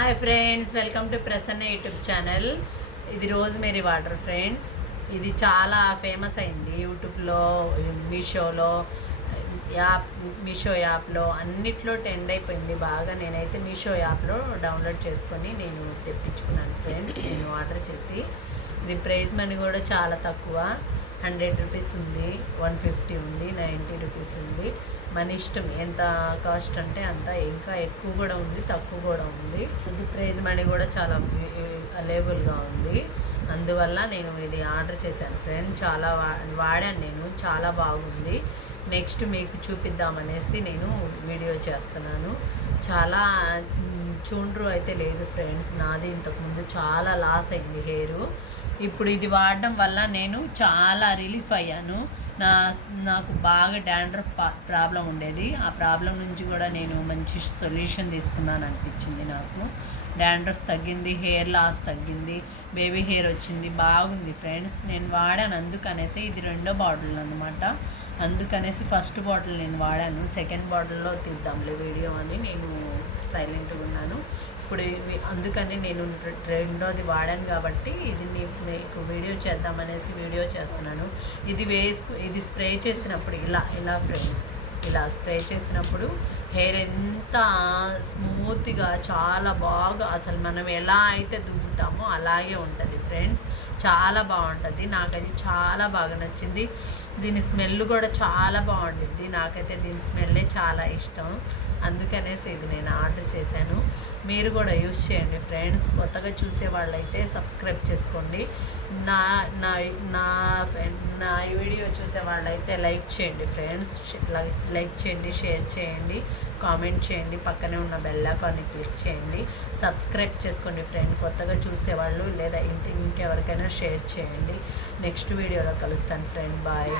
Hi friends, welcome to Prasanna YouTube channel. ఇది rosemary water friends. ఇది చాలా ఫేమస్ అయింది యూట్యూబ్లో, మీషోలో, మీషో యాప్లో అన్నిట్లో ట్రెండ్ అయిపోయింది బాగా. నేనైతే మీషో యాప్లో డౌన్లోడ్ చేసుకొని నేను తెప్పించుకున్నాను ఫ్రెండ్స్. నేను ఆర్డర్ చేసి ఇది ప్రైస్ మనీ కూడా చాలా తక్కువ. 100 రూపీస్ ఉంది, 150 ఉంది, 90 రూపీస్ ఉంది. మన ఇష్టం ఎంత కాస్ట్ అంటే అంత. ఇంకా ఎక్కువ కూడా ఉంది, తక్కువ కూడా ఉంది. ఇది ప్రైజ్ మనీ కూడా చాలా అవైలబుల్గా ఉంది. అందువల్ల నేను ఇది ఆర్డర్ చేశాను ఫ్రెండ్. చాలా వాడాను నేను, చాలా బాగుంది. నెక్స్ట్ మీకు చూపిద్దామనేసి నేను వీడియో చేస్తున్నాను. చాలా చూండ్రు అయితే లేదు ఫ్రెండ్స్. నాది ఇంతకుముందు చాలా లాస్ అయింది హెయిర్. ఇప్పుడు ఇది వాడడం వల్ల నేను చాలా రిలీఫ్ అయ్యాను. నాకు బాగా డాండ్రఫ్ ప్రాబ్లం ఉండేది. ఆ ప్రాబ్లం నుంచి కూడా నేను మంచి సొల్యూషన్ తీసుకున్నాను అనిపించింది. నాకు డాండ్రఫ్ తగ్గింది, హెయిర్ లాస్ తగ్గింది, బేబీ హెయిర్ వచ్చింది. బాగుంది ఫ్రెండ్స్. నేను వాడాను అందుకనేసి. ఇది రెండో బాటిల్ అనమాట. అందుకనేసి ఫస్ట్ బాటిల్ నేను వాడాను, సెకండ్ బాటిల్లో తీద్దాంలే వీడియో అని నేను సైలెంట్గా ఉన్నాను. ఇప్పుడు అందుకని నేను రెండోది వాడాను కాబట్టి ఇది మీకు వీడియో చేద్దామనేసి వీడియో చేస్తున్నాను. ఇది స్ప్రే చేసినప్పుడు ఇలా ఫ్రెండ్స్, ఇలా స్ప్రే చేసినప్పుడు హెయిర్ ఎంత స్మూత్గా, చాలా బాగా, అసలు మనం ఎలా అయితే దువ్వుతామో అలాగే ఉంటుంది ఫ్రెండ్స్. చాలా బాగుంటుంది. నాకైతే చాలా బాగా నచ్చింది. దీని స్మెల్ కూడా చాలా బాగుంటుంది. నాకైతే దీని స్మెల్లే చాలా ఇష్టం. అందుకనేసి ఇది నేను ఆర్డర్ చేశాను. మీరు కూడా యూజ్ చేయండి ఫ్రెండ్స్. కొత్తగా చూసే వాళ్ళైతే సబ్స్క్రైబ్ చేసుకోండి. నా నా నా నా వీడియో చూసే వాళ్ళైతే లైక్ చేయండి ఫ్రెండ్స్. లైక్ చేయండి, షేర్ చేయండి, కామెంట్ చేయండి, పక్కనే ఉన్న బెల్ ఐకాన్ని క్లిక్ చేయండి. సబ్స్క్రైబ్ చేసుకోండి ఫ్రెండ్, కొత్తగా చూసేవాళ్ళు, లేదా ఇంకెవరికైనా షేర్ చేయండి. నెక్స్ట్ వీడియోలో కలుస్తాను ఫ్రెండ్. బాయ్.